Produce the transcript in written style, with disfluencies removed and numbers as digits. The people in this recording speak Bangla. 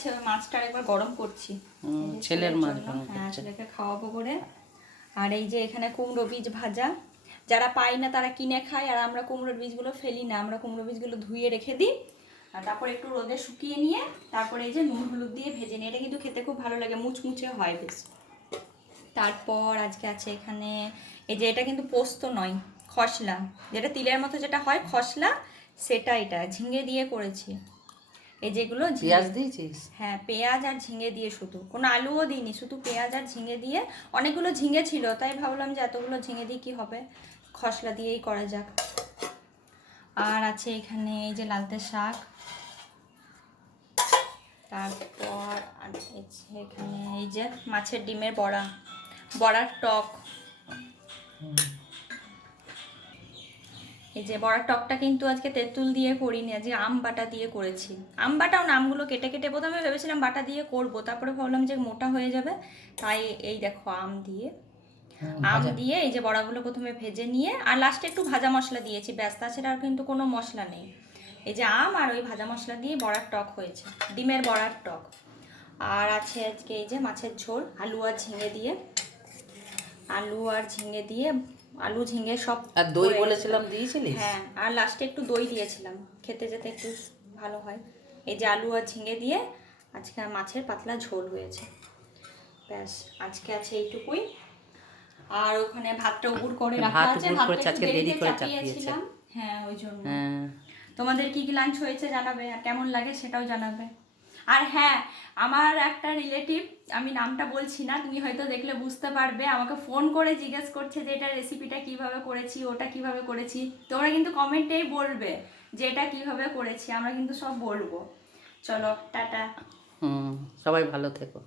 গেছে, ওই মাছটা একবার গরম করছি। ছেলের মাছ গরম হ্যাঁ, করছে। ছেলেকে খাওয়াবো করে। আর এই যে এখানে কুমড়ো বীজ ভাজা, যারা পাই না তারা কিনে খায়, আর আমরা কুমড়োর বীজগুলো ফেলি না, আমরা কুমড়ো বীজগুলো ধুয়ে রেখে দিই, আর তারপর একটু রোদে শুকিয়ে নিয়ে তারপরে এই যে নুন হলুদ দিয়ে ভেজে নিই। এটা কিন্তু খেতে খুব ভালো লাগে, মুচমুচে হয় বেশ। তারপর আজকে আছে এখানে এই যে, এটা কিন্তু পোস্ত নয়, খসলা, যেটা তিলের মতো যেটা হয় খসলা, সেটা এটা ঝিঙে দিয়ে করেছি। এই যেগুলো পেঁয়াজ দিয়েছিস? হ্যাঁ, পেঁয়াজ আর ঝিঙে দিয়ে, শুধু কোনো আলুও দিইনি, শুধু পেঁয়াজ আর ঝিঙে দিয়ে। অনেকগুলো ঝিঙে ছিল, তাই ভাবলাম যে এতগুলো ঝিঙে দিয়ে কী হবে, খসলা দিয়েই করা যাক। আর আছে এখানে এই যে লালতে শাক, তারপর এখানে এই যে মাছের ডিমের বড়া, বড়ার টক। এই যে বড়ার টকটা কিন্তু আজকে তেঁতুল দিয়ে করিনি, আজকে আম বাটা দিয়ে করেছি। আম বাটাও নামগুলো কেটে কেটে, প্রথমে ভেবেছিলাম বাটা দিয়ে করব, তারপরে ভাবলাম যে মোটা হয়ে যাবে, তাই এই দেখো আম দিয়ে এই যে বড়াগুলো প্রথমে ভেজে নিয়ে, আর লাস্টে একটু ভাজা মশলা দিয়েছি, ব্যাস, তাছাড়া আর কিন্তু কোনো মশলা নেই। এই যে আম আর ওই ভাজা মশলা দিয়ে বড়ার টক হয়েছে, ডিমের বড়ার টক। আর আছে আজকে এই যে মাছের ঝোল, আলু আর ঝিঙে দিয়ে, আলু ঝিঙে সব। আর দই বলেছিলাম, দিয়েছিলিস? হ্যাঁ, আর লাস্টে একটু দই দিয়েছিলাম, খেতে যেতে একটু ভালো হয়। এই যে আলু আর ঝিঙে দিয়ে আজকে মাছের পাতলা ঝোল হয়েছে, ব্যাস। আজকে আছে এইটুকুই। আর ওখানে ভাতটা উপুর করে রাখা আছে, ভাতটা আজকে দেরি করে চাপিয়েছে। হ্যাঁ, ওই জন্য। তোমাদের কি কি লাঞ্চ হয়েছে জানাবে, আর কেমন লাগে সেটাও জানাবে। আর হ্যাঁ, আমার একটা রিলেটিভ, আমি নামটা বলছি না, তুমি হয়তো দেখলে বুঝতে পারবে, আমাকে ফোন করে জিজ্ঞেস করছে যে এটা রেসিপিটা কিভাবে করেছি, ওটা কিভাবে করেছি। তোমরা কিন্তু কমেন্টেই বলবে যে এটা কিভাবে করেছি, আমরা কিন্তু সব বলবো। চলো, টাটা। সবাই ভালো থেকো।